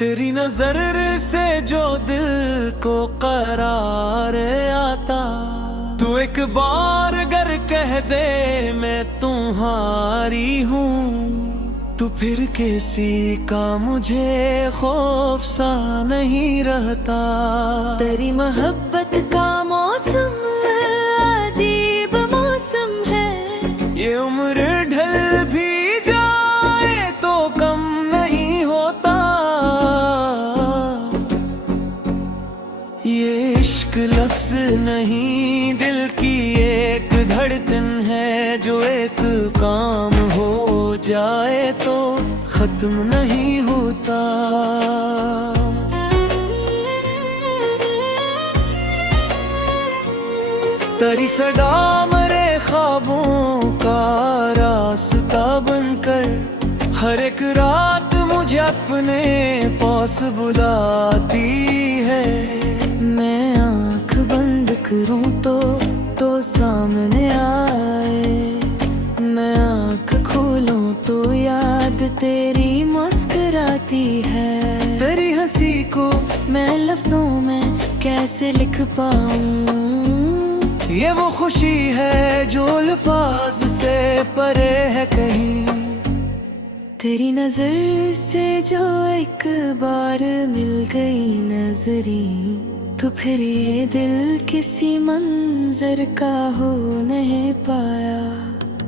तेरी नजर से जो दिल को करार आता, तू एक बार अगर कह दे मैं तुम्हारी हूँ, तो फिर किसी का मुझे खौफ सा नहीं रहता। तेरी मोहब्बत का मौसम अजीब मौसम है, ये उम्र ढल भी जाए तो कम नहीं होता। ये इश्क लफ्ज नहीं, दिल की एक धड़कन है, जो एक काम हो जाए तो खत्म नहीं होता। तेरी सदा मेरे ख्वाबों का रास्ता बनकर, हर एक रात मुझे अपने पास बुलाती है। मैं आँख बंद करूं तो सामने आए, मैं आँख खोलूं तो याद तेरी मुस्कुराती है। तेरी हंसी को मैं लफ्जों में कैसे लिख पाऊं, ये वो खुशी है जो अल्फाज से परे है कहीं। तेरी नजर से जो एक बार मिल गई नजरी, तो फिर ये दिल किसी मंजर का हो नहीं पाया।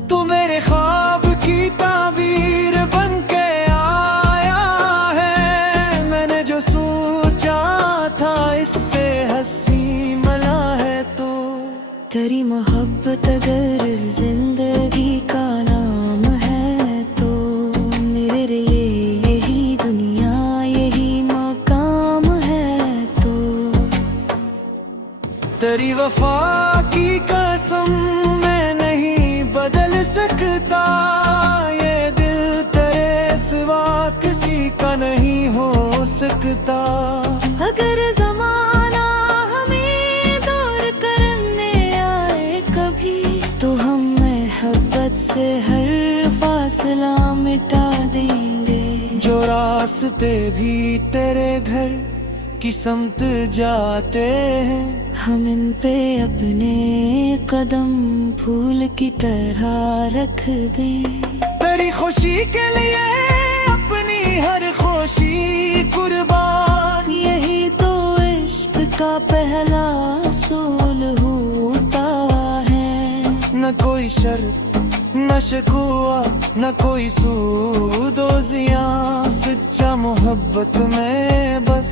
तू मेरे ख्वाब की ताबीर बन के आया है, मैंने जो सोचा था इससे हंसी मला है। तो तेरी मोहब्बत अगर जिंदगी का नाम है, तो मेरे लिए यही दुनिया यही मकाम है। तो तेरी वफा की कसम मैं नहीं बदल सकता, ये दिल तेरे सिवा किसी का नहीं हो सकता। अगर ज़माना हमें दूर करने आए कभी, तो हम मोहब्बत से हर फासला मिटा देंगे। जो रास्ते भी तेरे घर की समत जाते हैं, हम इन पे अपने कदम फूल की तरह रख दें। तेरी खुशी के लिए अपनी हर खुशी कुर्बान, यही तो इश्क का पहला असूल होता है। न कोई शर्त न शिकवा न कोई सूदो जिया, सच्चा मोहब्बत में बस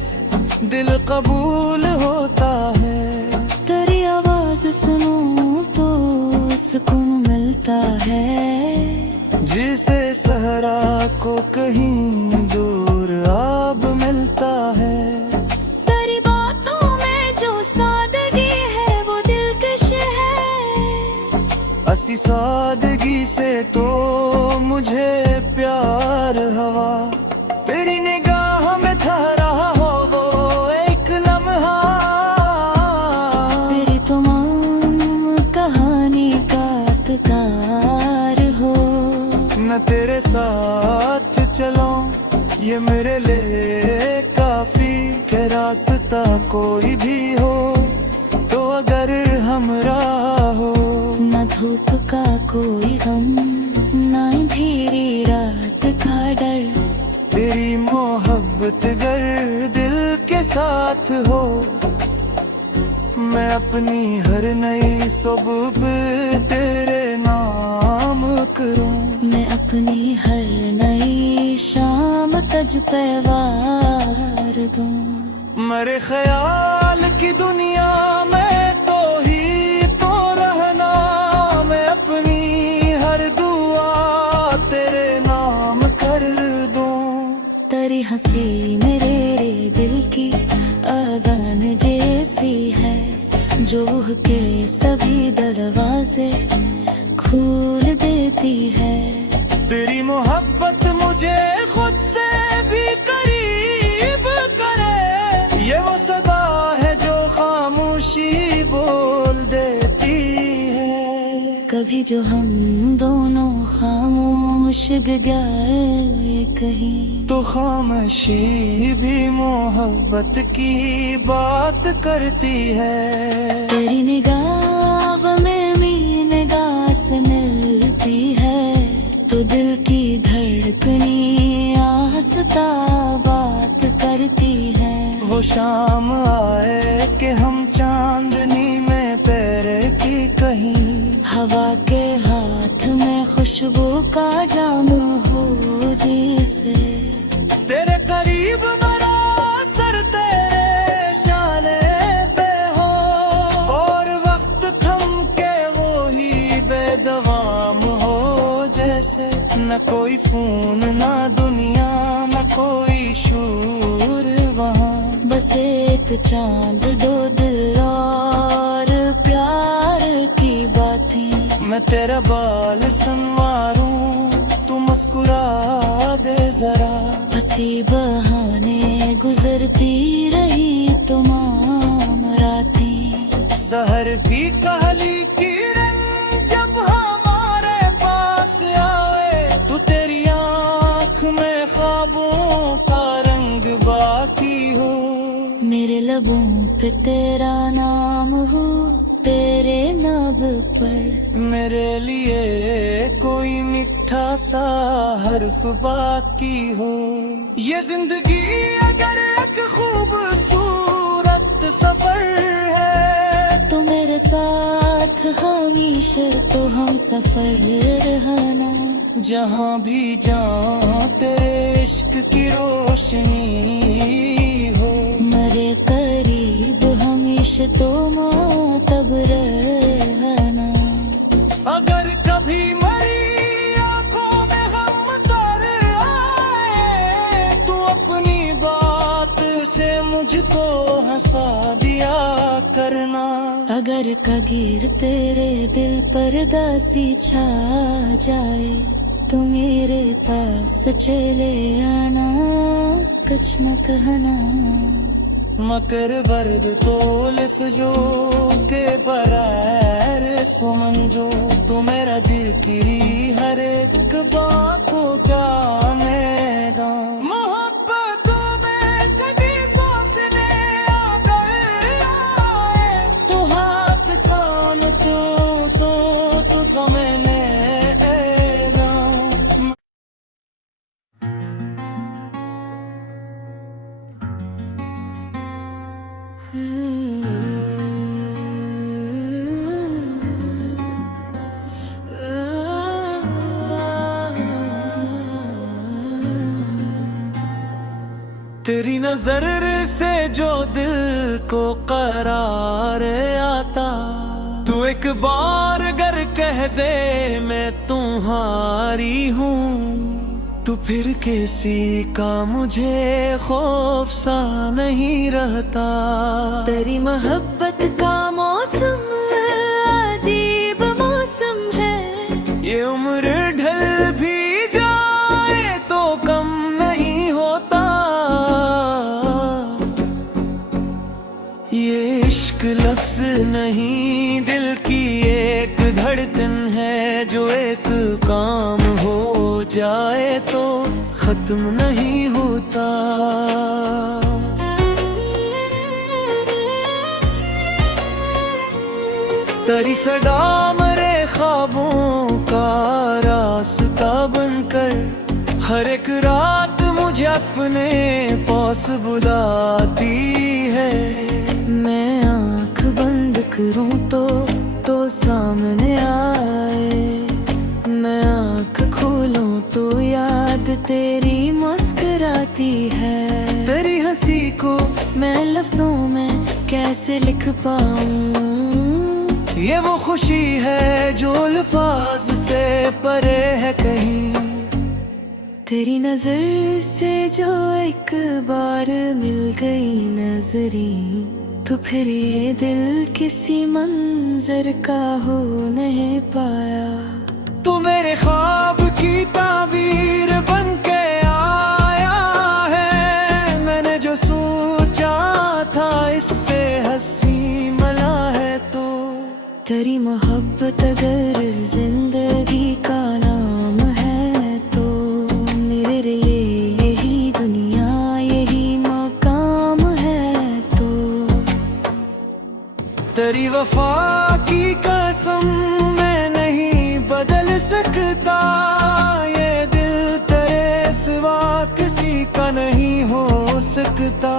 दिल कबूल होता है। तेरी आवाज सुनूं तो सुकून मिलता है, जिसे सहरा को कहीं दूर आब मिलता है। तेरी बातों में जो सादगी है वो दिलकश है, असी सादगी से तो मुझे प्यार हवा। तेरी निगाह में ठहरा हो वो एक लम्हा, तेरी तमाम कहानी का तार हो। न तेरे साथ चलो ये मेरे लिए काफी, के रास्ता कोई भी हो तो अगर हमरा हो। न धूप का कोई गम, न अंधेरी रात का डर, तेरी मोहब्बत गर दिल के साथ हो। मैं अपनी हर नई सुबह तेरे नाम करूं, मैं अपनी हर नई शाम तज पे वार दूं। मेरे ख्याल की दुनिया में तो ही तो रहना, मैं अपनी हर दुआ तेरे नाम कर दूं। तेरी हंसी मेरे दिल की अज़ान जैसी है, जो के सभी दरवाजे खोल देती है। तेरी मोहब्बत मुझे खुद से भी करीब करे, ये वो सदा है जो अभी जो हम दोनों खामोश गए कहीं, तो खामोशी भी मोहब्बत की बात करती है। तेरी निगाह में मेरी निगाह से मिलती है, तो दिल की धड़कनी आहिस्ता बात करती है। वो शाम आए कि हम चांदनी में पैर की कहीं, हवा के हाथ में खुशबू का जाम हो जिसे, तेरे करीब मेरा सर तेरे शाने पे हो, और वक्त थम के वो ही बेदवाम हो जैसे। न कोई फोन ना दुनिया न कोई शूर वहाँ, बस एक चांद दो दिल और प्यार की बातें। मैं तेरा बाल संवारूं तू मुस्कुरा दे जरा, हंसी बहाने गुजरती रही तमाम रातें। सहर भी कहली किरण जब हमारे पास आए, तू तेरी आँख में ख्वाबों का रंग बाकी हो। मेरे लबों पे तेरा नाम हो, तेरे नाम पर मेरे लिए कोई मीठा सा हर्फ बाकी हो। ये जिंदगी अगर एक खूबसूरत सफर है, तो मेरे साथ हमेशा तो हम सफर रहना। जहाँ भी जाऊं तेरे इश्क की रोशनी हो। मरे करीब हमेशा तो मातब रहना। अगर कभी मरी आंखों में हम तर आए, तो अपनी बात से मुझको हंसा दिया करना। अगर कगीर तेरे दिल पर दासी छा जाए, तो मेरे पास चले आना, कुछ मत कहना। मकर बर्द तोलिस जो के बरैर सुमन जो, तू मेरा दिल की हर एक बात को जाने दो। मोहब्बत में कभी सांस ले अगर आए, तो हाथ कान तो ज़मीने तेरी नजर से जो दिल को करार आता, तू एक बार अगर कह दे मैं तुम्हारी हूँ, तो फिर किसी का मुझे खौफ सा नहीं रहता। तेरी मोहब्बत का मौसम अजीब मौसम है, ये उम्र ढल भी जाए तो कम नहीं होता। ये इश्क लफ्ज नहीं दिल की एक धड़कन है, जो एक काम हो जाए तो खत्म नहीं होता। तेरी सदा मरे ख्वाबों का रास्ता बनकर, हर एक रात मुझे अपने पास बुलाती है। मैं आँख बंद करूं तो सामने आए, मैं आँख खोलूं तो याद तेरी मुस्कुराती है। तेरी हंसी को मैं लफ्जों में कैसे लिख पाऊं, ये वो खुशी है जो अल्फाज से परे है कहीं। तेरी नजर से जो एक बार मिल गई नजरी, तो फिर ये दिल किसी मंजर का हो नहीं पाया। तू मेरे ख्वाब की ताबीर बन के आया है, मैंने जो सोचा था इससे हंसी मला है तो। तेरी मोहब्बत अगर जिंदगी का नाम है तो मेरे लिए यही दुनिया यही मकाम है। तो तेरी वफा की कसम मैं नहीं बदल सकता, ये दिल तेरे सिवा किसी का नहीं हो सकता।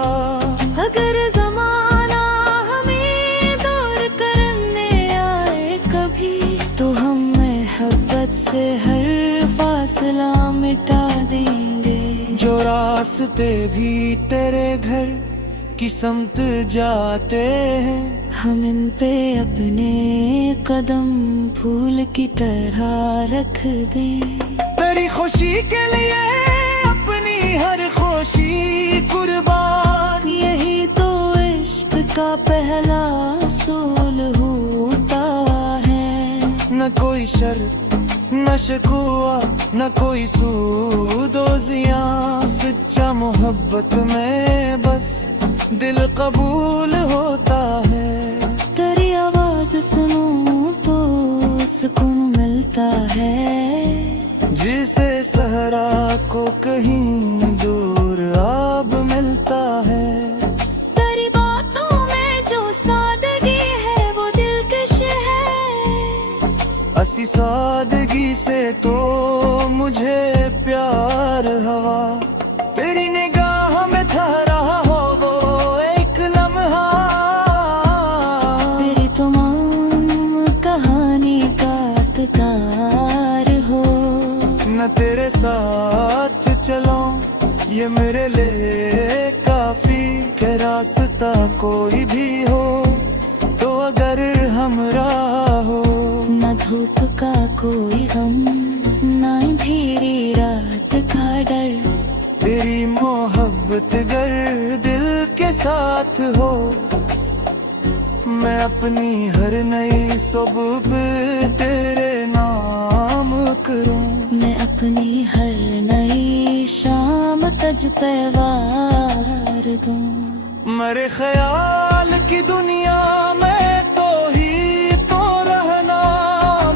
अगर ज़माना हमें दूर करने आए कभी तो हम मोहब्बत से हर फासला मिटा देंगे। जो रास्ते भी तेरे घर की समत जाते हैं, हम इन पे अपने कदम फूल की तरह रख दें। तेरी खुशी के लिए अपनी हर खुशी कुर्बान, यही तो इश्क का पहला असूल होता है। न कोई शर्त न शिकवा न कोई सूदो जिया, सच्चा मोहब्बत में बस दिल कबूल होता है। तेरी आवाज सुनूं तो सुकून मिलता है, जिसे सहरा को कहीं दूर आब मिलता है। तेरी बातों में जो सादगी है वो दिलकश है। असी सादगी से तो मुझे प्यार हवा, तेरी निगाह में ठहरा हो वो एक लम्हा। मेरी तमाम कहानी का तकार हो, न तेरे साथ चलो ये मेरे लिए काफी के रास्ता कोई भी हो तो अगर हमरा हो। न धूप का कोई गम न अंधेरी रात का डर, तेरी मोहब्बत गर दिल के साथ हो, मैं अपनी हर नई सुबह तेरे नाम करूं। मैं अपनी हर नई शाम तज पे वार दूं। मेरे ख्याल की दुनिया में तो ही तो रहना,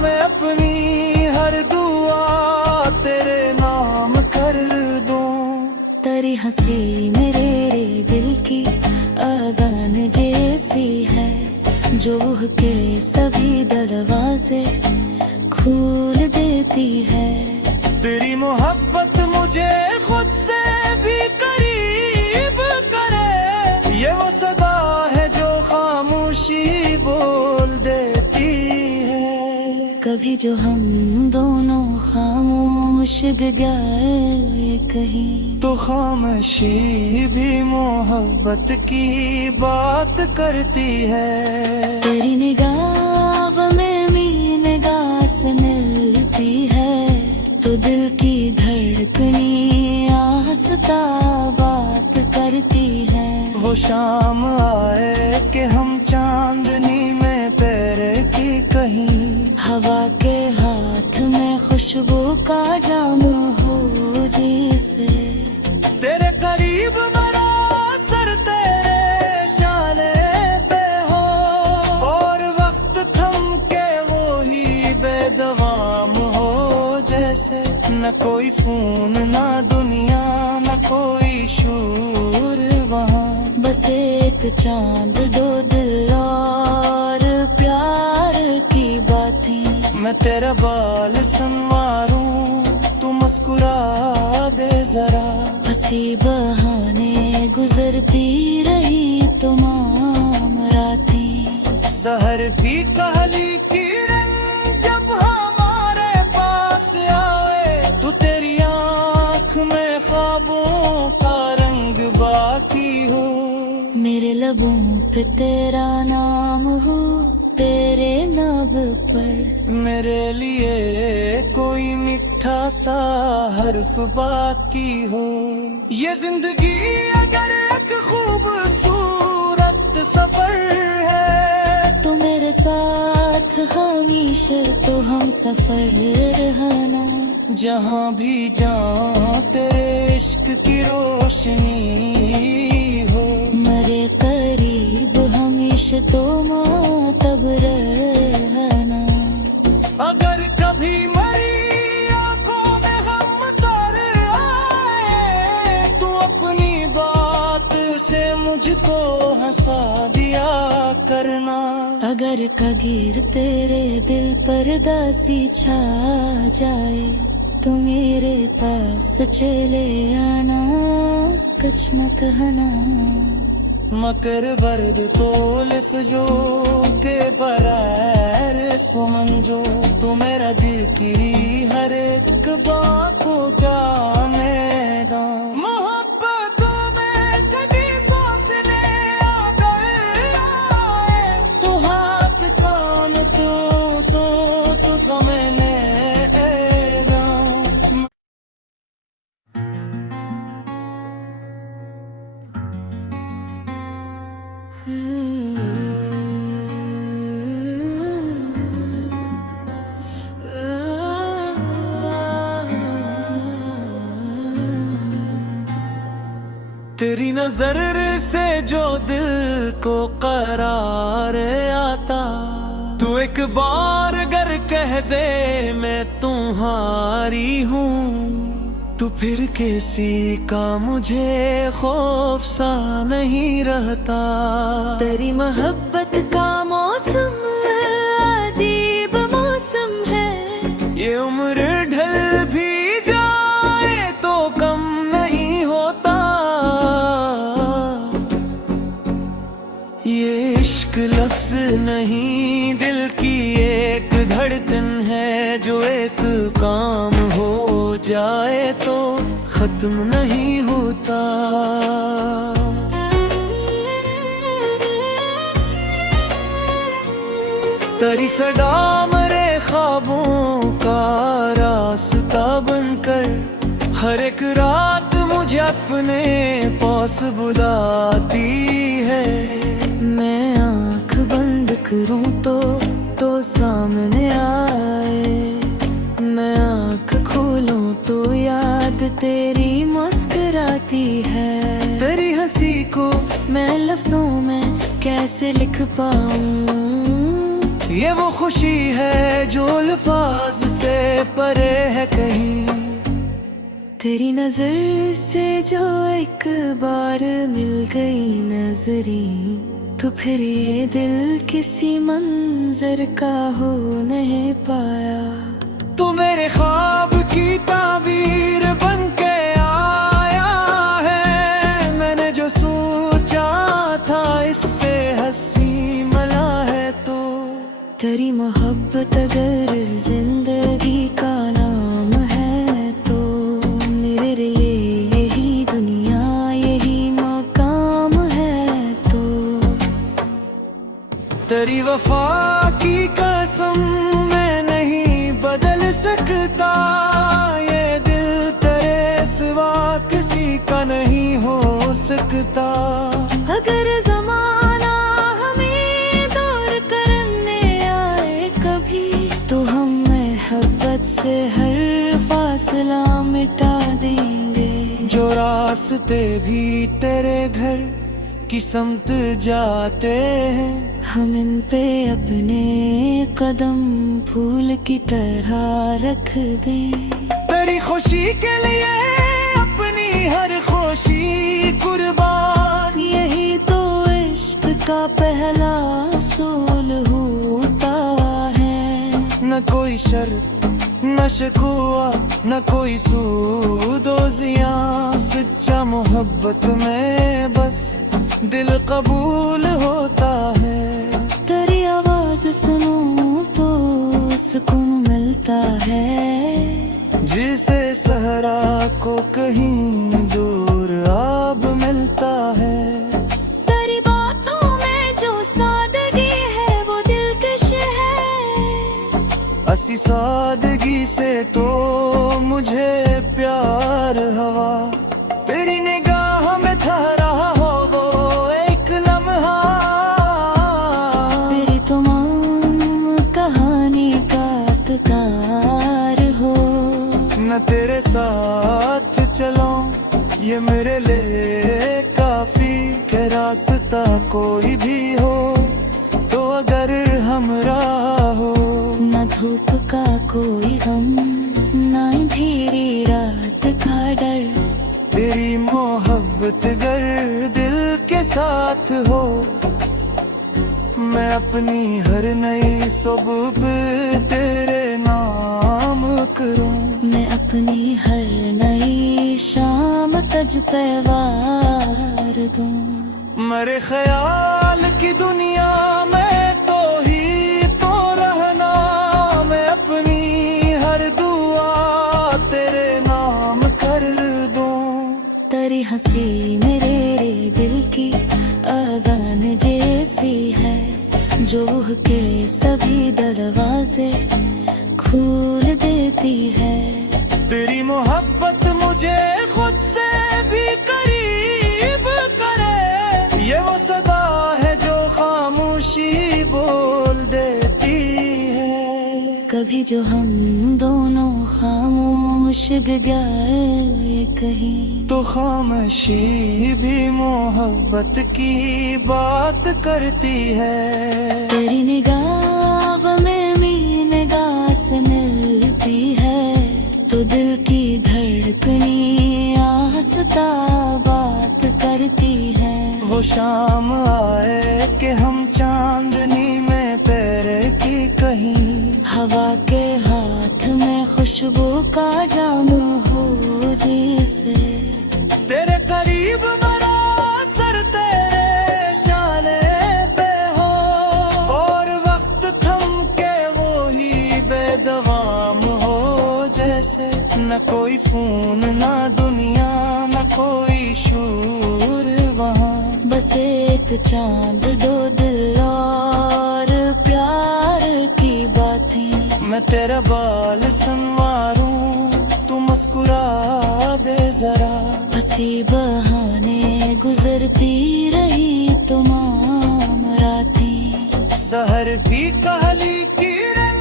मैं अपनी हर दुआ तेरे नाम कर दूं। तेरी हंसी मेरे दिल की अजान जैसी है, जो रूह के सभी दरवाजे खोल देती है। तेरी मोहब्बत मुझे खुद से भी करीब करे, ये वो सदा है जो खामोशी बोल देती है। कभी जो हम दोनों खामोश गए कहीं, तो खामोशी भी मोहब्बत की बात करती है। तेरी निगाह में मेरी निगाह से मिलती है, तो दिल की धड़कनी आहिस्ता बात करती है। वो शाम आए कि हम चांदनी में पैर की कहीं, हवा के हाथ में खुशबू का जाम हो जैसे। तेरे करीब मेरा सर तेरे शाने पे हो, और वक्त थम के वो ही बेदवाम हो जैसे। न कोई फोन ना दुनिया न कोई शूर वहाँ, बस एक चांद दो दिल और प्यार की बातें। मैं तेरा बाल संवारूं तू मुस्कुरा दे जरा। हंसी बहाने गुजरती रही तमाम रातें। सहर भी कहली किरण जब हमारे पास आए, तो तेरी आँख में ख्वाबों का रंग बाकी हो। मेरे लबों पे तेरा नाम हो, तेरे नाम पर मेरे लिए कोई मीठा सा हर्फ बाकी हो। ये जिंदगी अगर एक खूबसूरत सफर है, तो मेरे साथ हमेशा तो हम सफर रहना। जहाँ भी जाऊं तेरे इश्क की रोशनी हो। मरे करीब हमेशा तो मातब रहना। अगर कगीर तेरे दिल पर दासी छा जाए तो मेरे पास चले आना, कुछ मत हना। मकर बर्द तोलिस जो के बरैर सुमन जो, तू मेरा दिल की हर एक बात को क्या मेरा मोहब्बतों में कभी सांस ले आए, तो हाथ कान तो समझने तेरी नजर से जो दिल को करार आता, तू एक बार अगर कह दे मैं तुम्हारी हूँ, तो फिर किसी का मुझे खौफ सा नहीं रहता। तेरी मोहब्बत का मौसम अजीब मौसम है, ये उम्र ढल भी जाए तो कम नहीं होता। ये इश्क लफ्ज नहीं, दिल की एक धड़कन है, जो एक काम हो जाए तो खत्म नहीं होता। तेरी सदा मरे ख्वाबों का रास्ता बनकर, हर एक रात मुझे अपने पास बुलाती है। मैं आँख बंद करूं तो सामने आए, मैं आँख खोलूं तो याद तेरी मुस्कुराती है। तेरी हंसी को मैं लफ्जों में कैसे लिख पाऊं, ये वो खुशी है जो अल्फाज से परे है कहीं। तेरी नजर से जो एक बार मिल गई नजरी, तो फिर ये दिल किसी मंजर का हो नहीं पाया। तू मेरे ख्वाब की ताबीर बन के आया है, मैंने जो सोचा था इससे हंसी मला है। तो तेरी मोहब्बत अगर जिंदगी का नाम है, तो मेरे लिए यही दुनिया यही मकाम है। तो तेरी वफा की कसम मैं नहीं बदल सकता, ये दिल तेरे सिवा किसी का नहीं हो सकता। अगर ज़माना हमें दूर करने आए कभी, तो हम मोहब्बत से हर फासला मिटा देंगे। जो रास्ते भी तेरे घर की समत जाते हैं, हम इन पे अपने कदम फूल की तरह रख दें। तेरी खुशी के लिए अपनी हर खुशी कुर्बान, यही तो इश्क का पहला असूल होता है। न कोई शर्त न शिकवा न कोई सूदोजियां, सच्चा मोहब्बत में बस दिल कबूल होता है। तेरी आवाज सुनूं तो सुकून मिलता है, जिसे सहरा को कहीं दूर आब मिलता है। तेरी बातों में जो सादगी है वो दिलकश है, असी सादगी से तो मुझे प्यार हवा। तेरी निगाह में ठहरा हो वो एक लम्हा, तेरी तमाम कहानी का तकार हो। न तेरे साथ चलो ये मेरे लिए काफी, के रास्ता कोई भी हो तो अगर हमरा हो। न धूप का कोई गम न अंधेरी रात का डर, तेरी मोहब्बत गर दिल के साथ हो, मैं अपनी हर नई सुबह तेरे नाम करूं। मैं अपनी हर नई शाम तज पे वार दूं। मेरे ख्याल की दुनिया में तो ही तो रहना, मैं अपनी हर दुआ तेरे नाम कर दूं। तेरी हंसी मेरे दिल की अजान जैसी है, जो रूह के सभी दरवाजे खोल देती है। तेरी मोहब्बत मुझे खुद से भी करीब करे, ये वो सदा है जो खामोशी बोल देती है। कभी जो हम दोनों खामोश गए कहीं, तो खामोशी भी मोहब्बत की बात करती है। तेरी निगाह में मेरी निगाह से मिलती है, तो दिल की धड़कनी आहिस्ता बात करती है। वो शाम आए कि हम चांदनी में पैर की कहीं, हवा के हाथ में खुशबू का जाम हो जिसे। तेरे करीब मेरा सर तेरे शाने पे हो, और वक्त थम के वो ही बेदवाम हो जैसे। न कोई फोन न दुनिया न कोई शूर वहाँ, बस एक चांद दो दिल और प्यार की बातें। मैं तेरा बाल संवारूं तू मुस्कुरा दे जरा। हंसी बहाने गुजरती रही तमाम रातें। सहर भी कहली किरण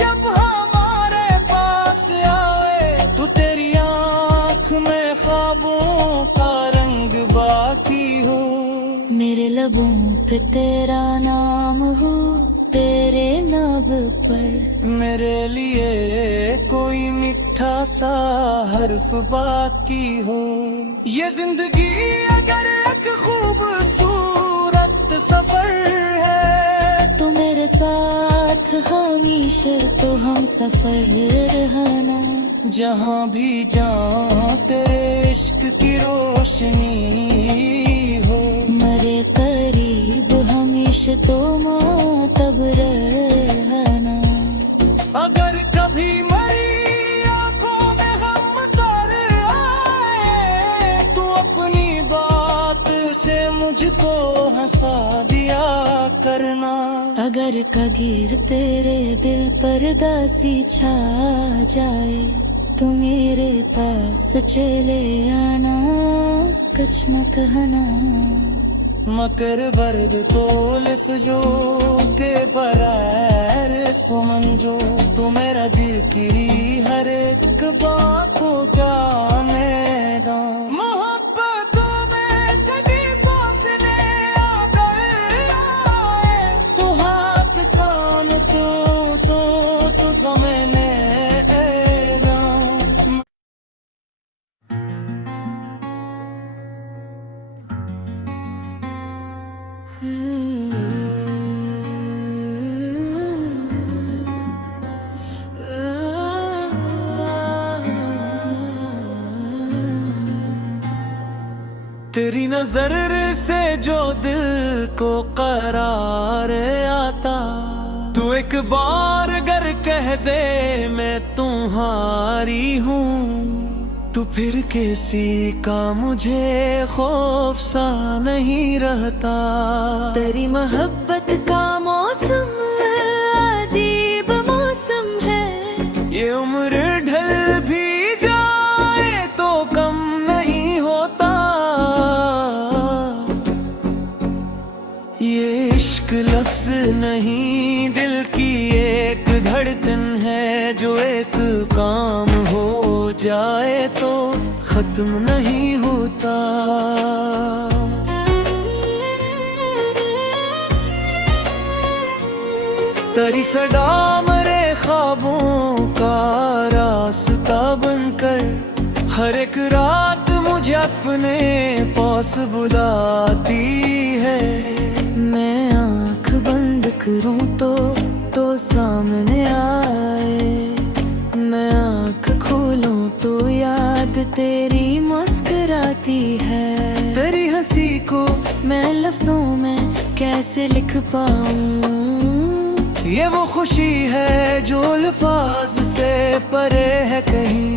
जब हमारे पास आए, तू तेरी आँख में ख्वाबों का रंग बाकी हो। मेरे लबों पे तेरा नाम हो, तेरे नाम पर मेरे लिए कोई मीठा सा हर्फ बाकी हो। ये जिंदगी अगर एक खूबसूरत सफर है, तो मेरे साथ हमेशा तो हम सफर रहना। जहाँ भी जाऊं तेरे इश्क की रोशनी हो। मरे करीब हमेशा तो मातब रहना। अगर कभी मेरी आंखों में हम तर आए, तो अपनी बात से मुझको हंसा दिया करना। अगर कगीर तेरे दिल पर दासी छा जाए, तो मेरे पास चले आना, कुछ मत कहना। मकर बर्द तोलिफ जो के बरैर सुमन जो, तो मेरा दिल की हर एक बात को क्या मैदान। मोहब्बतों में कभी सोचने आए, तो हाथ कान तो ज़मीने तेरी नजर से जो दिल को करार आता, तू एक बार अगर कह दे मैं तुम्हारी हूँ, तो फिर किसी का मुझे खौफ सा नहीं रहता। तेरी मोहब्बत का मौसम अजीब मौसम है, ये उम्र ढल भी जाए तो कम नहीं होता। ये इश्क लफ्ज नहीं दिल की एक धड़कन है, जो एक काम हो जाए तो खत्म नहीं होता। तेरी सदा मेरे ख्वाबों का रास्ता बनकर हर एक रात मुझे मुझे अपने पास बुलाती है। मैं आँख बंद करूं तो सामने आए, मैं आँख खोलूं तो याद तेरी मुस्कुराती है। तेरी हंसी को मैं लफ्जों में कैसे लिख पाऊं, ये वो खुशी है जो अल्फाज से परे है कहीं।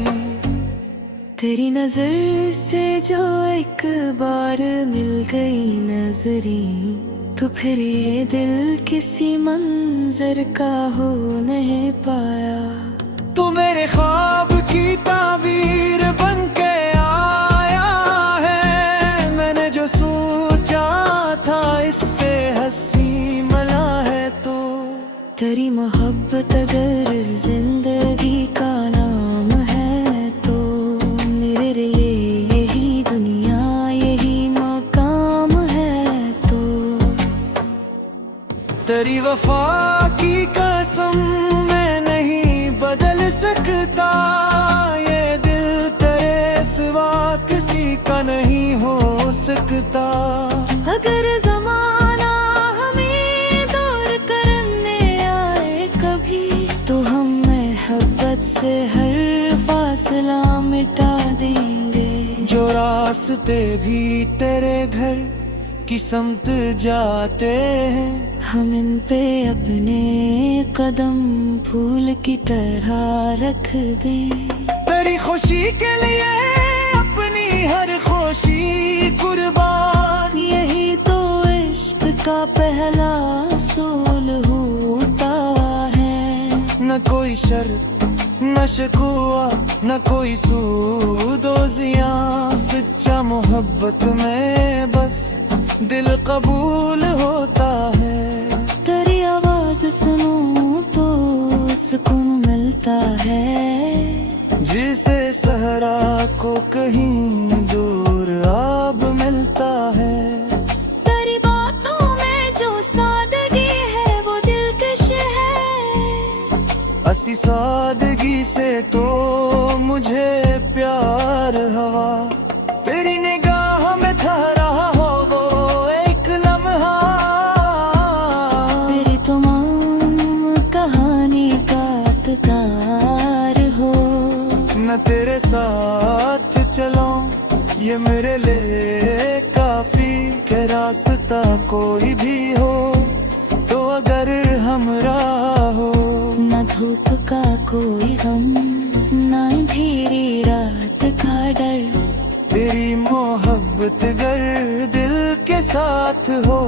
तेरी नजर से जो एक बार मिल गई नजरी, तो फिर ये दिल किसी मंजर का हो नहीं पाया। तू मेरे ख्वाब की ताबीर बन के आया है, मैंने जो सोचा था इससे हंसी मला है। तो तेरी मोहब्बत अगर जिंदगी का नाम है, तो मेरे लिए यही दुनिया यही मकाम है। तो तेरी वफा की कसम मैं नहीं बदल सकता, ये दिल तेरे सिवा किसी का नहीं हो सकता। अगर जमाना हमें दूर करने आए कभी, तो हम मोहब्बत से हर फासला मिटा देंगे। जो रास्ते भी तेरे घर की समत जाते हैं, हम इन पे अपने कदम फूल की तरह रख दें। तेरी खुशी के लिए अपनी हर खुशी कुर्बान, यही तो इश्क का पहला सूल होता है। न कोई शर्त न शिकवा न कोई सूद जिया, सच्चा मोहब्बत में बस दिल कबूल होता है। तेरी आवाज सुनूं तो सुकून मिलता है, जिसे सहरा को कहीं दूर आब मिलता है। तेरी बातों में जो सादगी है वो दिलकश है। असी सादगी से तो मुझे प्यार हवा, तेरी निगाह में ठहरा हो वो एक लम्हा। मेरी तमाम कहानी का तार हो, न तेरे साथ चलो ये मेरे लिए काफी, के रास्ता कोई भी हो तो अगर हमरा हो। न धूप का कोई गम, न अंधेरी रात का डर, तेरी मोहब्बत गर दिल के साथ हो।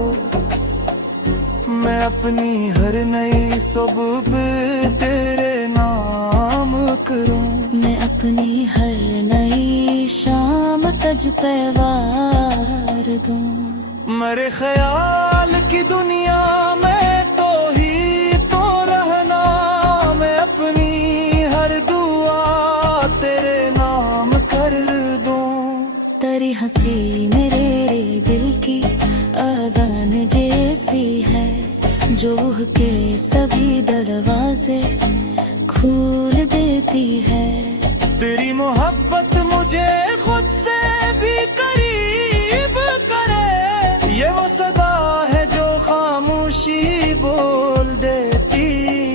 मैं अपनी हर नई सुबह तेरे नाम करूं, मैं अपनी हर नई शाम तज पे वार दूं। मेरे ख्याल की दुनिया में तो ही तो रहना, मैं अपनी हर दुआ तेरे नाम कर दूं। तेरी हंसी मेरे दिल की अदान जैसी है, जो के सभी दरवाजे खोल देती है। तेरी मोहब्बत मुझे खुद से भी करीब करे, ये वो सदा है जो खामोशी बोल देती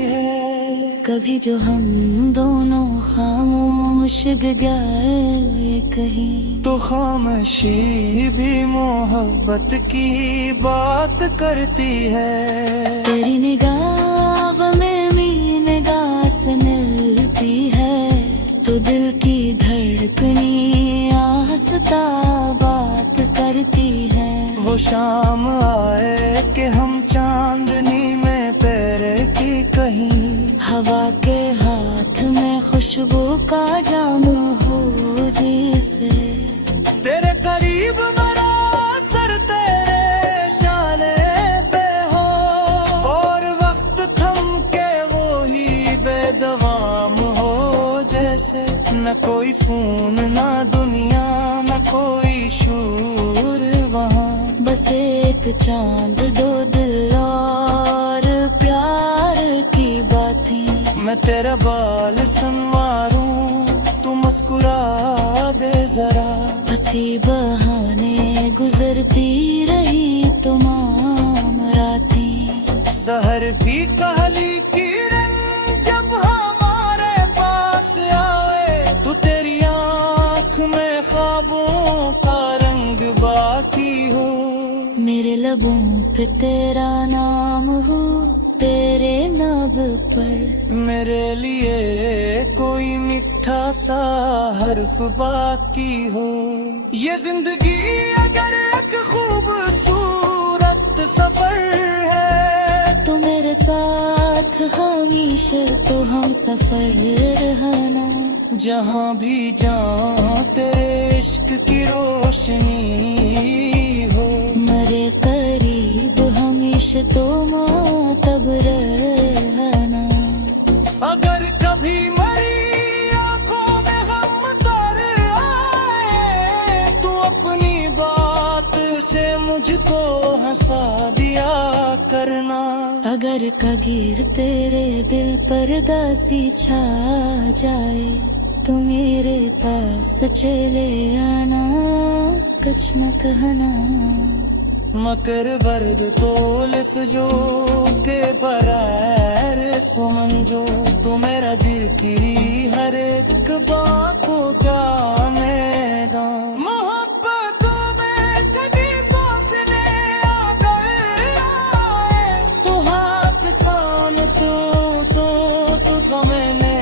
है। कभी जो हम दोनों खामोश गए कहीं, तो खामोशी भी मोहब्बत की बात करती है। तेरी निगाह में मेरी निगाह से मिलती है, तो दिल की धड़कनी आहिस्ता बात करती है। वो शाम आए कि हम चांदनी में पैर की कहीं, हवा के हाथ में खुशबू का जाम हो जैसे। तेरे करीब मेरा सर तेरे शाने पे हो, और वक्त थम के वो ही बेदवाम हो जैसे। न कोई फोन न दुनिया न कोई शूर वहाँ, बस एक चांद दो दिल और प्यार की बातें। मैं तेरा बाल संवारूं तू मुस्कुरा दे जरा, बस इसी बहाने गुजरती रही तमाम रातें। सहर भी कहली किरण जब हमारे पास आए, तो तेरी आँख में ख्वाबों का रंग बाकी हो। मेरे लबों पे तेरा नाम हो, तेरे नाम पर मेरे लिए कोई मीठा सा हर्फ बाकी हो। ये जिंदगी अगर एक खूबसूरत सफर है, तो मेरे साथ हमेशा तो हम सफर रहना। जहाँ भी जाऊं तेरे इश्क की रोशनी हो। मरे करीब हमेशा तो मातब रहना। अगर कभी मरी आंखों में हम तर आए, तो अपनी बात से मुझको हंसा दिया करना। अगर कगीर तेरे दिल पर दासी छा जाए, तो मेरे पास चले आना, कुछ मत हना। मकर बर्द तोल सजो के बरैर सुमन जो, तो मेरा दिल तेरी हर एक बात को क्या मैदान। मोहब्बतों में कभी सांस ले आकर आए, तो हाथ कान तो ज़मीने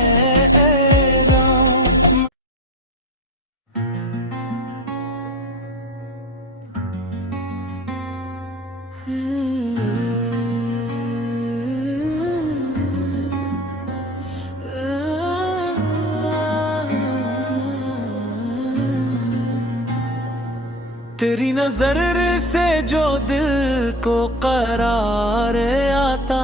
तेरी नजर से जो दिल को करार आता,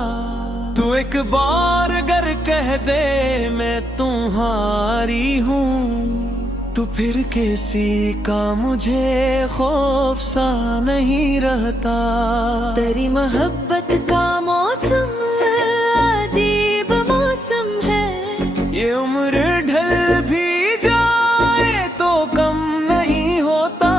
तू एक बार अगर कह दे मैं तुम्हारी हूँ, तो फिर किसी का मुझे खौफ सा नहीं रहता। तेरी मोहब्बत का मौसम अजीब मौसम है। ये उम्र ढल भी जाए तो कम नहीं होता।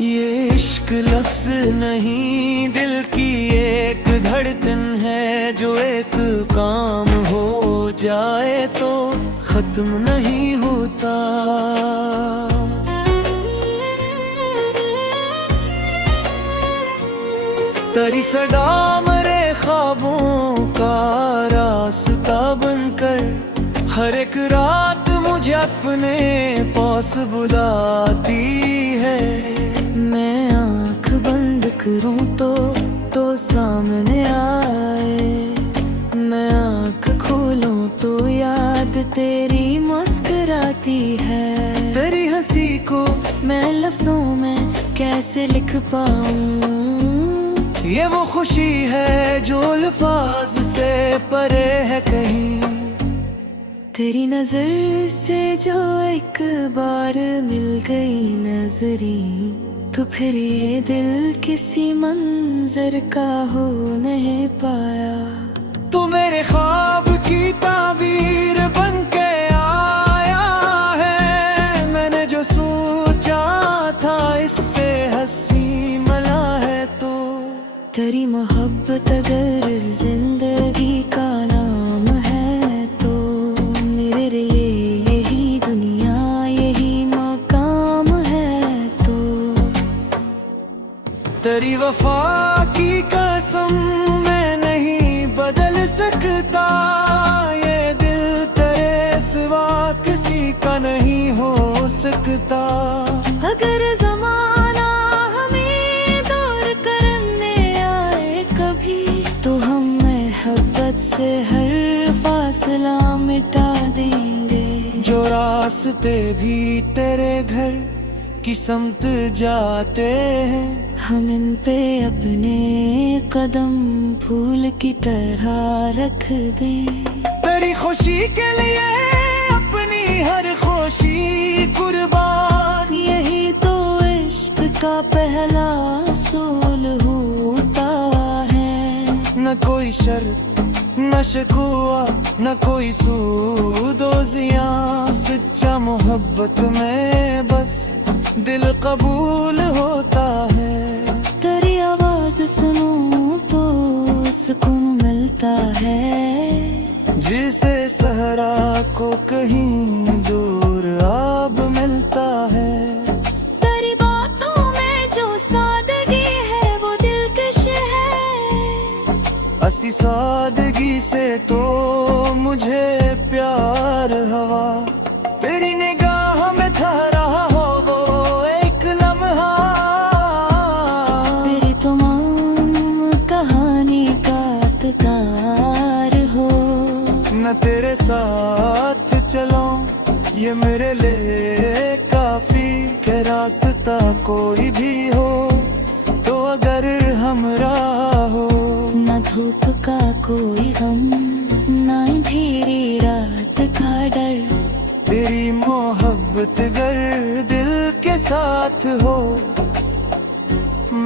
ये इश्क लफ्ज नहीं, दिल की एक धड़कन है, जो एक काम हो जाए तो खत्म नहीं होता। तेरी सदा मरे ख्वाबों का रास्ता बनकर, हर एक रात मुझे अपने पास बुलाती है। मैं आँख बंद करूं तो सामने आए, मैं आँख खोलूं तो याद तेरी मुस्कुराती है। तेरी हंसी को मैं लफ्जों में कैसे लिख पाऊं, ये वो खुशी है जो अल्फाज से परे है कहीं। तेरी नजर से जो एक बार मिल गई नजरी, तो फिर ये दिल किसी मंजर का हो नहीं पाया। तू मेरे ख्वाब की ताबीर बन के आया है, मैंने जो सोचा था इससे हंसी मला है। तो तेरी मोहब्बत अगर जिंदगी का नाम है, तो मेरे लिए यही दुनिया यही मकाम है। तो तेरी वफा की कसम मैं नहीं बदल सकता, ये दिल तेरे सिवा किसी का नहीं हो सकता। अगर जमाना हमें दूर करने आए कभी, तो हम मोहब्बत से हर फासला मिटा देंगे। जो रास्ते भी तेरे घर की समत जाते हैं, हम इन पे अपने कदम फूल की तरह रख दे। तेरी खुशी के लिए अपनी हर खुशी कुर्बान, यही तो इश्क का पहला सूल होता है। न कोई शर्त न शिकवा न कोई सूद व ज़ियां, सच्चा मोहब्बत में बस दिल कबूल होता है। तेरी आवाज सुनूं तो सुकून मिलता है। जिसे सहरा को कहीं दूर आब मिलता है। तेरी बातों में जो सादगी है वो दिलकश है। असी सादगी से तो मुझे प्यार हवा। तेरी निगाह में ठहरा हो वो एक लम्हा। तेरी तमाम कहानी का तकार हो। न तेरे साथ चलो ये मेरे लिए काफी के रास्ता कोई भी हो तो अगर हमरा हो। न धूप का कोई गम न अंधेरी रात का डर। तेरी मोहब्बत गर दिल के साथ हो।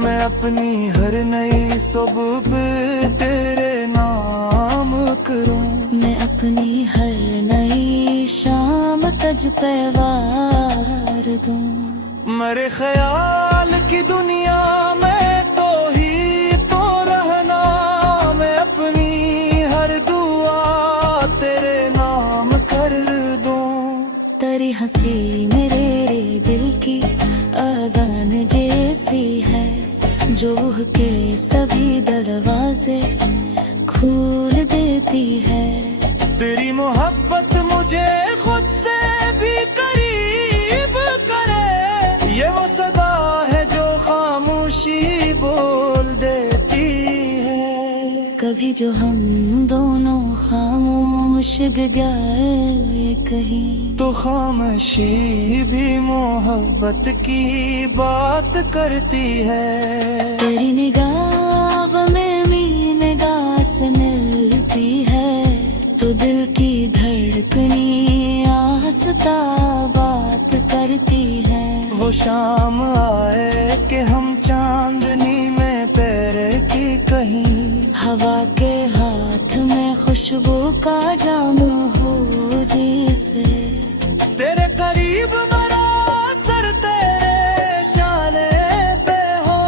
मैं अपनी हर नई सुबह तेरे नाम करूं। मैं अपनी हर नई शाम तज पे वार दूं। मेरे ख्याल की दुनिया में तो ही तो रहना। मैं अपनी हर दुआ तेरे नाम कर दूं। तेरी हंसी मेरे दिल की अजान जैसी है जो के सभी दरवाजे खोल देती है। तेरी मोहब्बत मुझे खुद से भी करीब करे। ये वो सदा है जो खामोशी बोल देती है। कभी जो हम दोनों खामोश गए कहीं तो खामोशी भी मोहब्बत की बात करती है। तेरी निगाह में मेरी निगाह से मिलती है तो दिल की धड़कनी आहिस्ता बात करती है। वो शाम आए कि हम चांदनी में पैर की कहीं। हवा के हाथ में खुशबू का जाम हो जैसे। तेरे करीब मेरा सर तेरे शाने पे हो।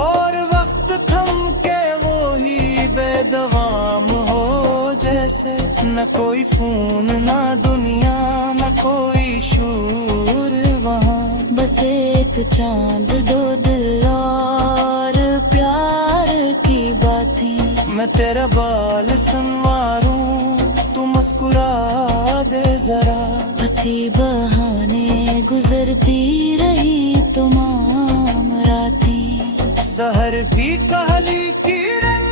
और वक्त थम के वो ही बेदवाम हो जैसे। न कोई फोन ना दुनिया न कोई शूर वहाँ। बस एक चांद दो दिल और प्यार की बातें। मैं तेरा बाल संवारूं तू मुस्कुरा दे जरा। हंसी बहाने गुजरती रही तमाम रातें। सहर भी कहली किरण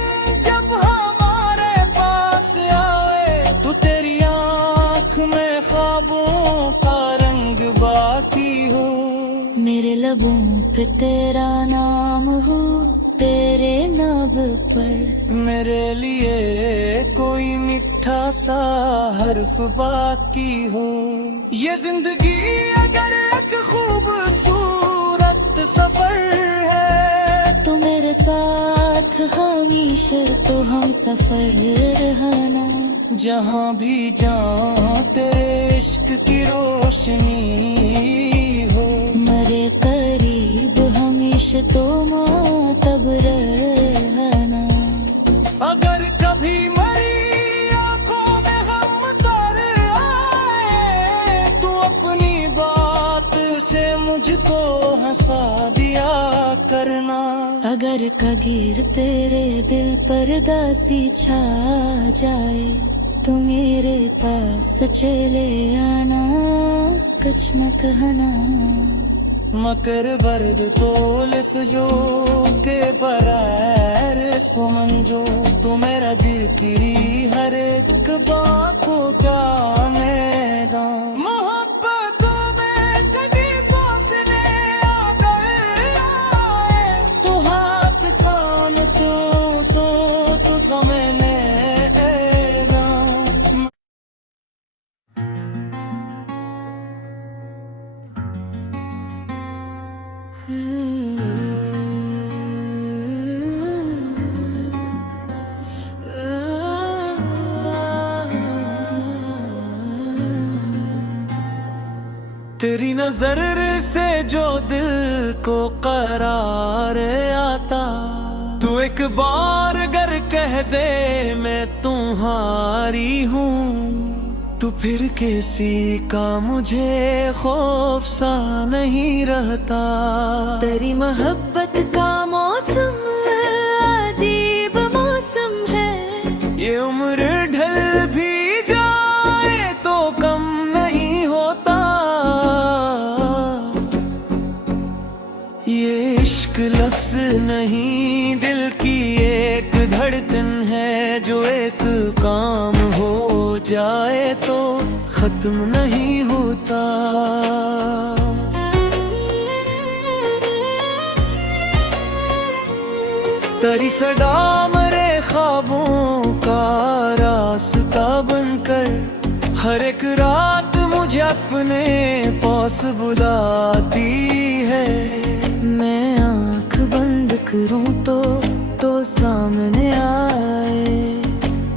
जब हमारे पास आए। तो तेरी आँख में ख्वाबों का रंग बाकी हो। मेरे लबों पे तेरा नाम हो तेरे नाम पर। मेरे लिए कोई मीठा सा हर्फ बाकी हो। ये जिंदगी अगर एक खूबसूरत सफर है तो मेरे साथ हमेशा तो हम सफर रहना। जहाँ भी जाऊं तेरे इश्क की रोशनी हो। मेरे करीब हमेशा तो मातब रहना। अगर कभी मेरी आंखों में हम तर आए तो अपनी बात से मुझको हंसा दिया करना। अगर कदीर तेरे दिल पर दासी छा जाए तो मेरे पास चले आना कुछ मत कहना। मकर बर्द तोलस जो के बरैर सुमन जो। तू मेरा दिल तेरी हर एक बात को जाने दो। मोहब्बत में कभी सांस ले अगर आए तो हाथ कान तो ज़मीने तेरी नजर से जो दिल को करार आता, तू एक बार अगर कह दे मैं तुम्हारी हूँ, तो फिर किसी का मुझे खौफ सा नहीं रहता। तेरी मोहब्बत का मौसम अजीब मौसम है, ये उम्र ढल भी जाए तो कम नहीं होता। ये इश्क लफ्ज नहीं, दिल की एक धड़कन है, जो एक काम हो जाए तो खत्म नहीं होता। तेरी सदा मरे ख्वाबों का रास्ता बनकर, हर एक रात मुझे अपने पास बुलाती है। मैं आँख बंद करूं तो सामने आए,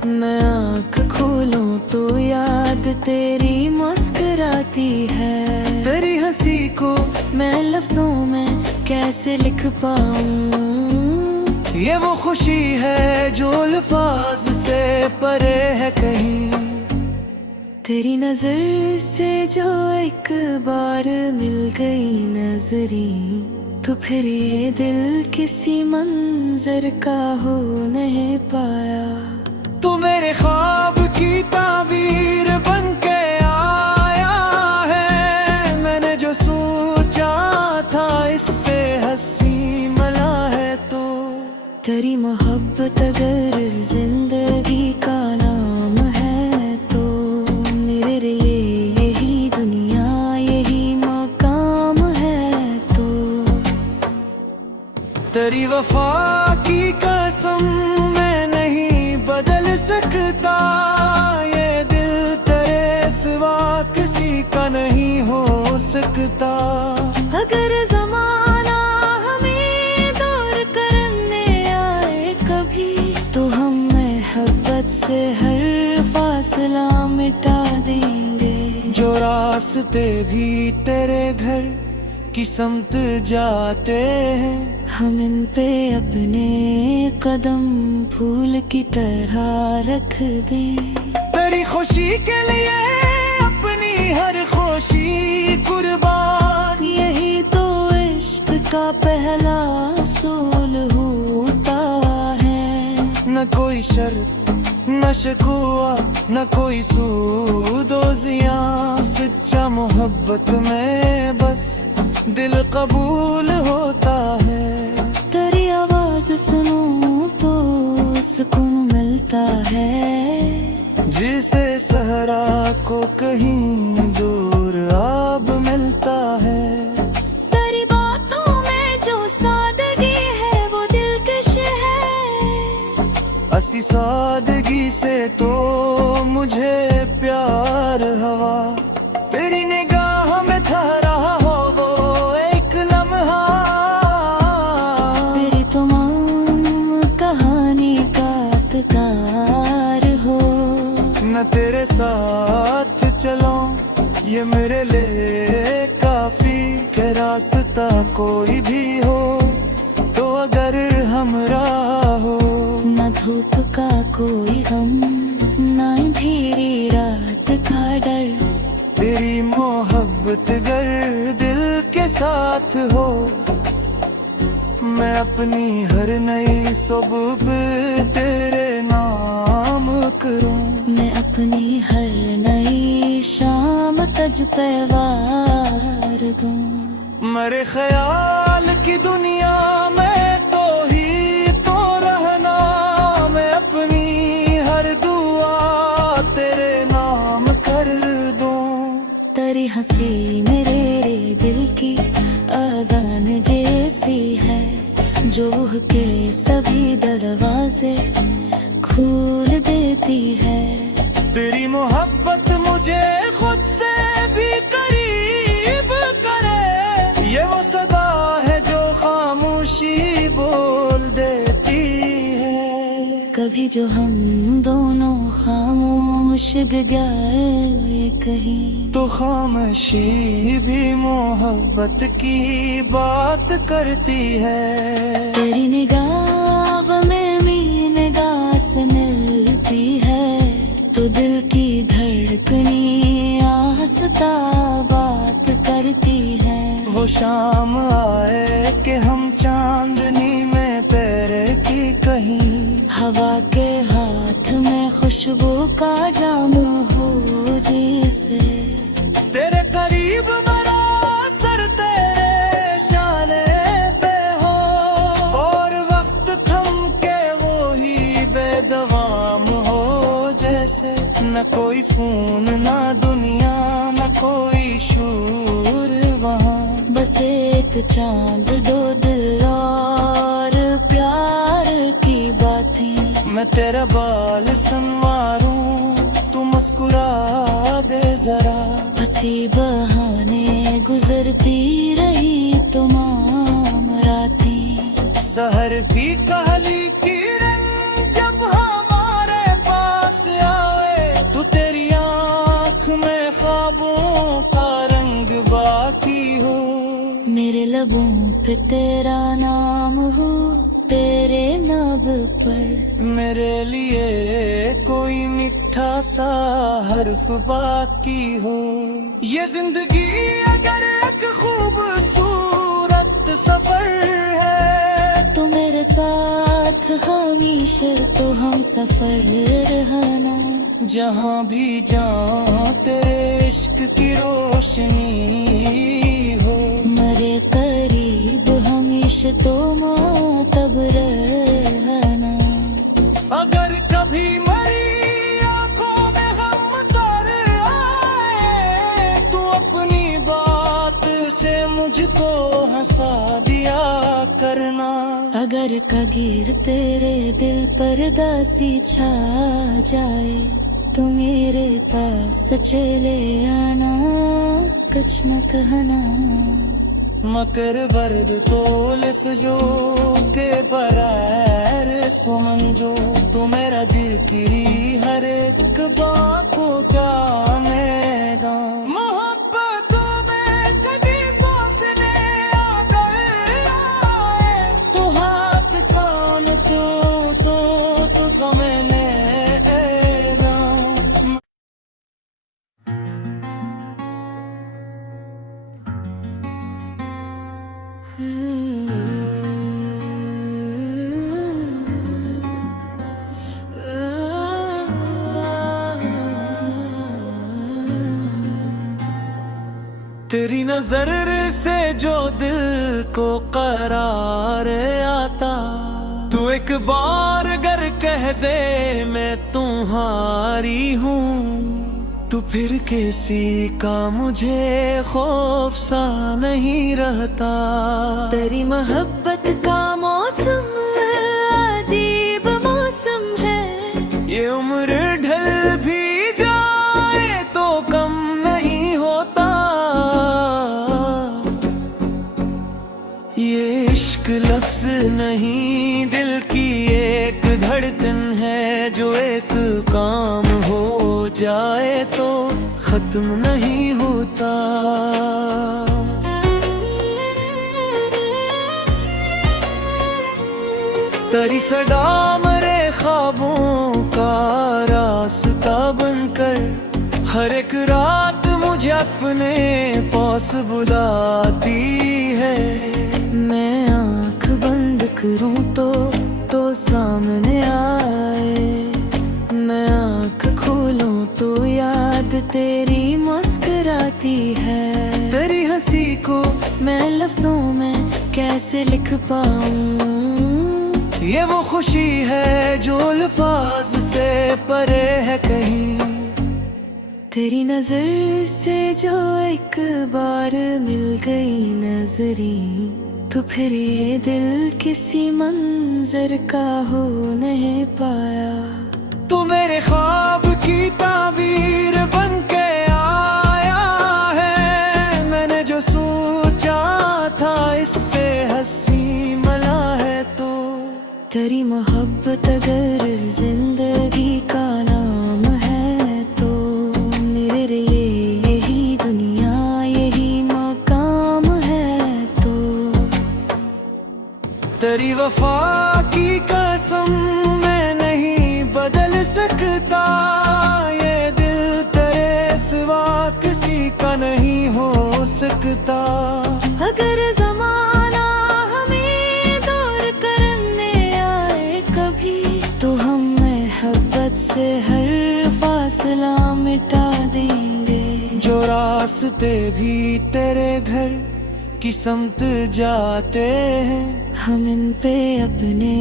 मैं आँख खोलूं तो याद तेरी मुस्कुराती है। तेरी हंसी को मैं लफ्जों में कैसे लिख पाऊं, ये वो खुशी है जो अल्फाज से परे है कहीं। तेरी नजर से जो एक बार मिल गई नजरी, तो फिर ये दिल किसी मंजर का हो नहीं पाया। तू मेरे ख्वाब की ताबीर बन के आया है, मैंने जो सोचा था इससे हंसी मिला है। तो तेरी मोहब्बत अगर जिंदगी का नाम है, तो मेरे लिए यही दुनिया यही मकाम है। तो तेरी वफा की कसम मैं नहीं बदल सकता, ये दिल तेरे सिवा किसी का नहीं हो सकता। अगर ज़माना हमें दूर करने आए कभी, तो हम मोहब्बत से हर फासला मिटा देंगे। जो रास्ते भी तेरे घर की समत जाते हैं, हम इन पे अपने कदम फूल की तरह रख दें। तेरी खुशी के लिए अपनी हर खुशी कुर्बान, यही तो इश्क का पहला असूल होता है। न कोई शर्त न शिकवा न कोई सूदो जिया, सच्चा मोहब्बत में बस दिल कबूल होता है। तेरी आवाज सुनूं तो सुकून मिलता है, जिसे सहरा को कहीं दूर आब मिलता है। तेरी बातों में जो सादगी है वो दिलकश है, असी सादगी से तो मुझे प्यार हवा। तेरी निगाह में ठहरा हो वो एक लम्हा, मेरी तमाम कहानी का तकार हो। न तेरे साथ चलो ये मेरे लिए काफी, के रास्ता कोई भी हो तो अगर हमरा हो। न धूप का कोई गम, न अंधेरी रात का डर, तेरी मोहब्बत गर दिल के साथ हो। मैं अपनी हर नई सुबह तेरे नाम करूं, मैं अपनी हर नई शाम तज पे वार दूं। मेरे ख्याल की दुनिया में तो ही तो रहना, मैं अपनी हर दुआ तेरे नाम कर दूं। तेरी हंसी मेरे दिल की अजान जैसी है, जो रूह के सभी दरवाजे खोल देती है। तेरी मोहब्बत मुझे खुद से भी करीब करे, ये वो सदा है जो खामोशी बोल देती है। कभी जो हम दोनों खामोश गए कहीं। तो खामोशी भी मोहब्बत की बात करती है। तेरी निगाह में मेरी निगाह से मिलती है, तो दिल की धड़कनी आहिस्ता बात करती है। वो शाम आए कि हम चांदनी में पैर की कहीं। हवा के हाथ में खुशबू का जाम हो जैसे। तेरे करीब मेरा सर तेरे शाने पे हो, और वक्त थम के वो ही बेदवाम हो जैसे। न कोई फोन न दुनिया न कोई शूर वहाँ, बस एक चांद दो दिल और प्यार की बातें। मैं तेरा बाल संवारूं तू मुस्कुरा दे जरा। हंसी बहाने गुजरती रही तमाम रातें। सहर भी कहली किरण जब हमारे पास आवे, तू तेरी आँख में ख्वाबों का रंग बाकी हो। मेरे लबों पे तेरा नाम हो, तेरे नाम पर मेरे लिए कोई मीठा सा हर्फ बाकी हो। ये जिंदगी अगर एक खूबसूरत सफर है, तो मेरे साथ हमेशा तो हम सफर रहना। जहाँ भी जाऊं तेरे इश्क की रोशनी हो। मरे करीब हमेशा तो मातब रहना। अगर कभी मरी आंखों में हम तर आए, तो अपनी बात से मुझको हंसा दिया करना। अगर कगीर तेरे दिल पर दासी छा जाए, तो मेरे पास चले आना, कुछ न कहना। मकर बर्द तोलिस जो के बरैर सुमन जो, तू मेरा दिल की हर एक बात को जाने दा। मोहब्बत में कभी सोचने आए, तो हाथ कान तो ज़मीने तेरी नजर से जो दिल को करार आता, तू एक बार अगर कह दे मैं तुम्हारी हूँ, तो फिर किसी का मुझे खौफ सा नहीं रहता। तेरी मोहब्बत का मौसम अजीब मौसम है। ये उम्र ढल भी जाए तो कम नहीं होता। ये इश्क लफ्ज नहीं दिल की एक धड़कन है, जो एक काम हो जाए तो खत्म नहीं होता। तेरी सदा मरे ख्वाबों का रास्ता बनकर, हर एक रात मुझे अपने पास बुलाती है। मैं आँख बंद करूं तो सामने आए, मैं आँख खोलूं तो याद तेरी मुस्कुराती है। तेरी हंसी को मैं लफ्जों में कैसे लिख पाऊं, ये वो खुशी है जो अल्फाज से परे है कहीं। तेरी नजर से जो एक बार मिल गई नजरी, तो फिर ये दिल किसी मंजर का हो नहीं पाया। तू मेरे ख्वाब की ताबीर बन के आया है, मैंने जो सोचा था इससे हंसी मला है तो। तेरी मोहब्बत अगर जिंदगी का नाम है तो मेरे लिए यही दुनिया यही मकाम है। तो तेरी वफा की कसम मैं नहीं बदल सकता, ये दिल तेरे सिवा किसी का नहीं हो सकता। अगर ज़माना हमें दूर करने आए कभी तो हम मोहब्बत से हर फासला मिटा देंगे। जो रास्ते भी तेरे घर की समत जाते हैं, हम इन पे अपने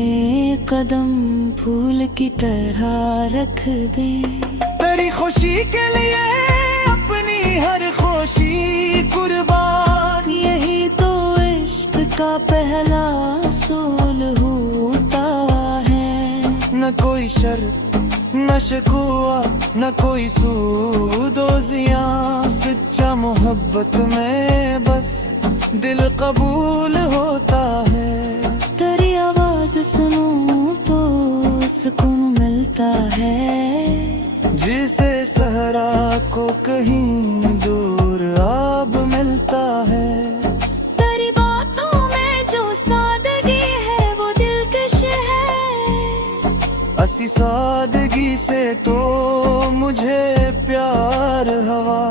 कदम फूल की तरह रख दें। तेरी खुशी के लिए अपनी हर खुशी कुर्बान, यही तो इश्क का पहला असूल होता है। न कोई शर्त न शिकवा न कोई सूद व ज़ियां, सच्चा मोहब्बत में बस दिल कबूल होता है। तेरी आवाज सुनूं तो सुकून मिलता है, जिसे सहरा को कहीं दूर आब मिलता है। तेरी बातों में जो सादगी है वो दिलकश है। असी सादगी से तो मुझे प्यार हवा,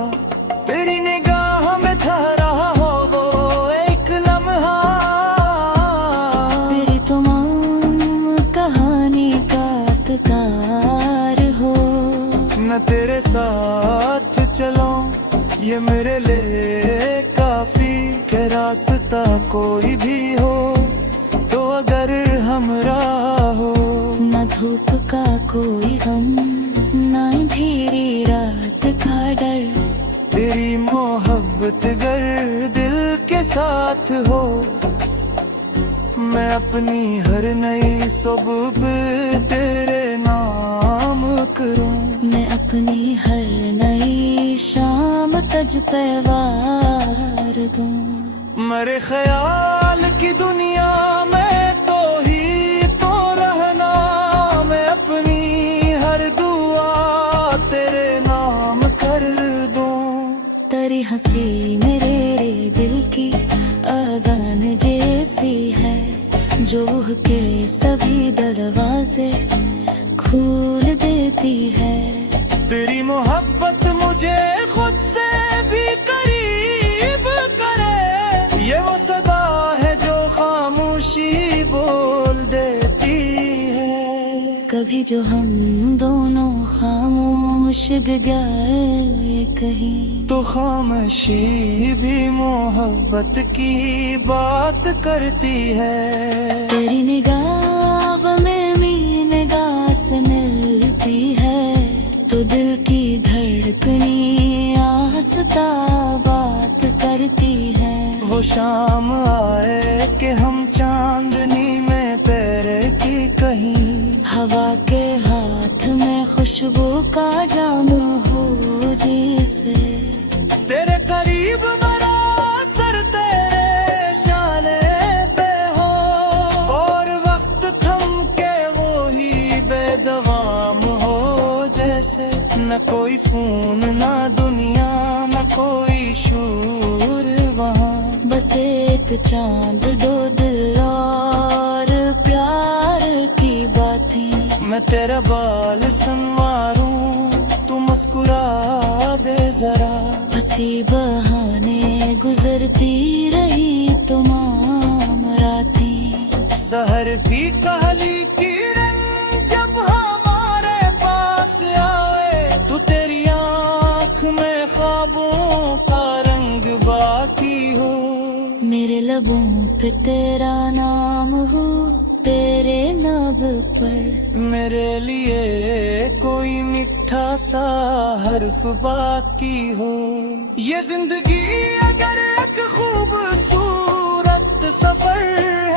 तेरी निगाह में ठहरा हो वो एक लम्हा। तेरी तमाम कहानी का तकार हो, न तेरे साथ चलो ये मेरे लिए काफी, के रास्ता कोई भी हो तो अगर हमरा हो। न धूप का कोई गम न अंधेरी रात का डर, तेरी मोहब्बत गर दिल के साथ हो, मैं अपनी हर नई सुबह तेरे नाम करूं। मैं अपनी हर नई शाम तज पे वार दूं। मेरे ख्याल की दुनिया में तो ही तो रहना, मैं अपनी हर दुआ तेरे नाम कर दूं। तेरी हंसी मेरे दिल की अजान जैसी है, जो के सभी दरवाजे खोल देती है। तेरी मोहब्बत मुझे खुद से भी करीब करे, ये वो सदा है जो खामोशी बोल देती है। कभी जो हम दोनों खामोश गए कहीं, तो खामोशी भी मोहब्बत की बात करती है। तेरी निगाह में मेरी निगाह से मिलती है, तो दिल की धड़कनी आहिस्ता बात करती है। वो शाम आए कि हम चांदनी में पैर की कहीं, हवा के हाथ में खुशबू का जाम हो जैसे। तेरे करीब मेरा सर तेरे शाने पे हो, और वक्त थम के वो ही बेदवाम हो जैसे। न कोई फोन न दुनिया न कोई शूर वहाँ, बस एक चांद दो दिल और प्यार की बातें। मैं तेरा बाल संवारूं तू मुस्कुरा दे जरा, हंसी बहाने गुजरती रही तमाम रातें। सहर भी कहली किरण जब हमारे पास आवे, तू तेरी आँख में ख्वाबों का रंग बाकी हो। मेरे लबों पे तेरा नाम हो, तेरे नाम पर मेरे लिए कोई मीठा सा हर्फ बाकी हो। ये जिंदगी अगर एक खूबसूरत सफर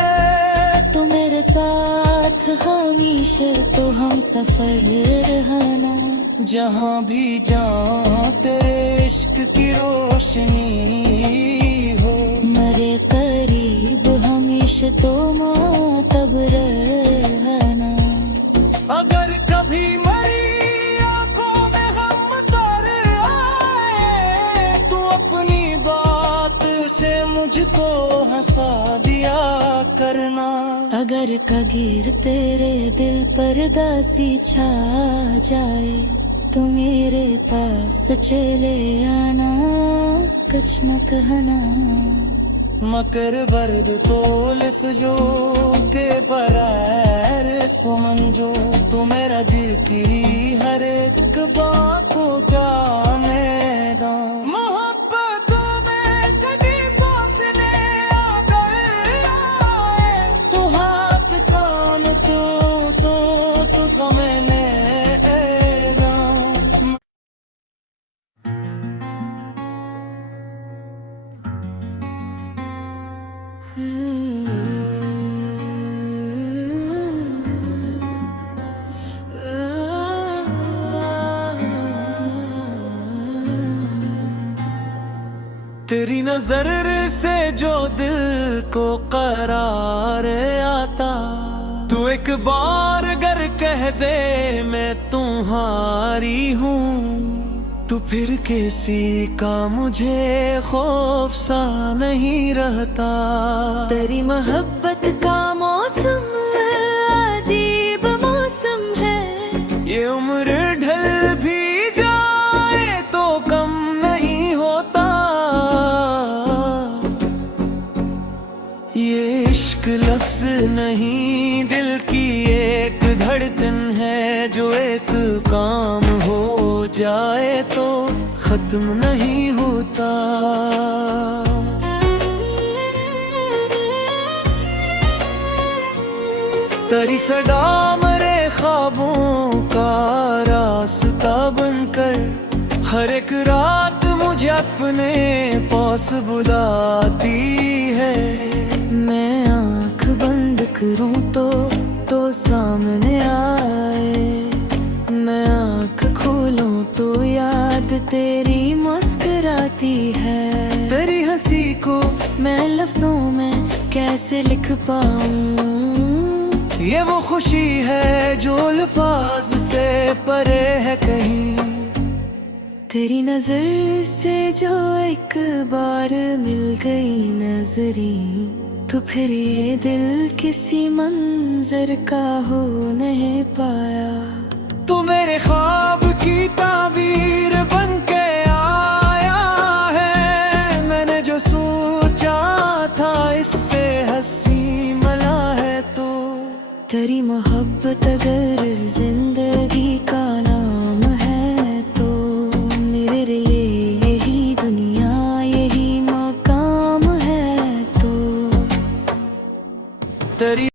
है, तो मेरे साथ हमेशा तो हम सफर रहना। जहाँ भी जाऊं तेरे इश्क की रोशनी हो, मरे करीब हमेशा तो मातब रहना। मुझको हंसा दिया करना। अगर कगीर तेरे दिल पर दासी छा जाए तो मेरे पास चले आना, कुछ न कहना। मकर बर्द तोलिस जो के बरैर सुमन जो, तू मेरा दिल तेरी हर एक बात को जाने दो। मोहब्बतों में कभी फासले आए, तू हाथ कान तो समझने तेरी नजर से जो दिल को करार आता, तू एक बार अगर कह दे मैं तुम्हारी हूँ, तो फिर किसी का मुझे खौफ सा नहीं रहता। तेरी मोहब्बत का मौसम अजीब मौसम है, ये उम्र ढल भी जाए तो कम नहीं होता। ये इश्क लफ्ज नहीं, दिल की एक धड़कन है, जो एक काम हो जाए तो खत्म नहीं होता। तेरी सदा मेरे ख्वाबों का रास्ता बनकर, हर एक रात मुझे अपने पास बुलाती है। मैं आँख बंद करूं तो सामने आए, मैं आँख खोलूं तो याद तेरी मुस्कुराती है। तेरी हंसी को मैं लफ्जों में कैसे लिख पाऊं, ये वो खुशी है जो अल्फाज से परे है कहीं। तेरी नजर से जो एक बार मिल गई नजरी, तो फिर ये दिल किसी मंजर का हो नहीं पाया। तू मेरे ख्वाब की ताबीर बन के आया है, मैंने जो सोचा था इससे हंसी मला है। तो तेरी मोहब्बत अगर जिंदगी का नाम है, तो मेरे लिए यही दुनिया यही